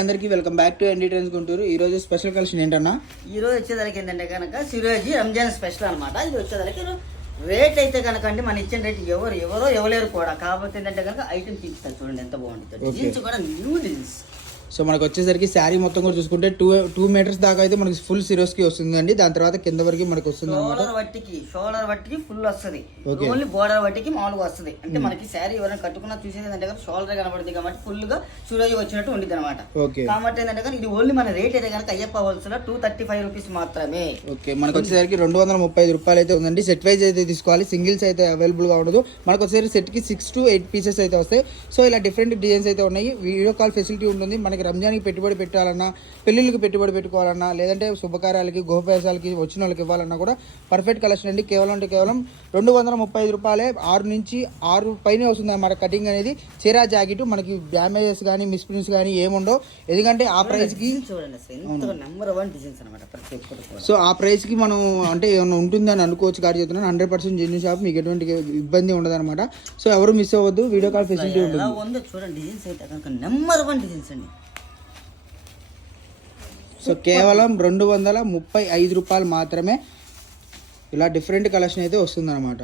అందరికీ welcome back to ND trends Guntur. ఈ రోజు స్పెషల్ కలెక్షన్ ఏంటన్నా? ఈ రోజు వచ్చేదానికి ఏంటంటే కనుక సిరోజీ రంజాన్ స్పెషల్ అనమాట. ఇది వచ్చేదానికి రేట్ అయితే కనుక అంటే మన ఇచ్చిన రేట్ ఎవరో ఇవ్వలేరు కూడా. కాకపోతే ఏంటంటే కనుక ఐటమ్ తీపిస్తాను చూడండి ఎంత బాగుంటుంది. డిజైన్స్ కూడా న్యూ డిజైన్స్. సో మనకు వచ్చేసరికి శారీ మొత్తం కూడా చూసుకుంటే 2 మీటర్స్ దాకా అయితే మనకి ఫుల్ సిరోస్కి వస్తుందండి. దాని తర్వాత కింద వరకు మనకి వస్తుంది. షోల్డర్ వట్టికి ఫుల్ వస్తుంది. ఓన్లీ బోర్డర్ వట్టికి మామూలుగా వస్తుంది. అంటే మనకి శారీ ఎవరైనా కట్టుకున్నా చూసేది అంటే షోల్డర్ కనబడుతుంది కాబట్టి ఫుల్ గా సిరోజీ వచ్చినట్టు ఉంటుంది అనమాట. కాబట్టి ఏంటంటే ఇది ఓన్లీ మన రేట్ అయితే కనుక అయ్యప్ప హోల్సేల్ 235 రూపీస్ మాత్రమే. ఓకే, మనకు వచ్చేసరికి 235 రూపాయలు అయితే ఉందండి. సెట్ వైజ్ అయితే తీసుకోవాలి, సింగిల్స్ అయితే అవైలబుల్ గా ఉండదు. మనకు వచ్చేసరికి సెట్ కి 6 to 8 పీసెస్ అయితే వస్తాయి. సో ఇలా డిఫరెంట్ డిజైన్స్ అయితే ఉన్నాయి. వీడియో కాల్ ఫెసిలిటీ ఉంటుంది. మనకి రంజాన్కి పెట్టుబడి పెట్టాలన్నా, పెళ్లిళ్ళకి పెట్టుబడి పెట్టుకోవాలన్నా, లేదంటే శుభకార్యాలకి గృహప్రవేశాలకి వచ్చిన వాళ్ళకి ఇవ్వాలన్నా కూడా పర్ఫెక్ట్ కలెక్షన్ అండి. కేవలం 235 రూపాయలే. 6 నుంచి 6 పైనే వస్తుంది అన్నమాట కటింగ్ అనేది. చీరా జాకెట్ మనకి డ్యామేజెస్ కానీ మిస్ప్రింట్స్ కానీ ఏముండవు. ఎందుకంటే ఆ ప్రైస్ కి సో ఆ ప్రైస్ కి మనం అంటే ఏమైనా ఉంటుందని అనుకోవచ్చు. కాదు చెప్తున్నాను, 100% జెన్యూన్ షాప్. మీకు ఎటువంటి ఇబ్బంది ఉండదు అనమాట. సో ఎవరు మిస్ అవ్వద్దు, వీడియో కాల్ ఫెసిలిటీ ఉంటుంది. చూడండి డిజైన్స్ అయితే నెంబర్ 1 డిజైన్స్ అండి. సో కేవలం 235 రూపాయలు మాత్రమే ఇలా డిఫరెంట్ కలెక్షన్ అయితే వస్తుంది అనమాట.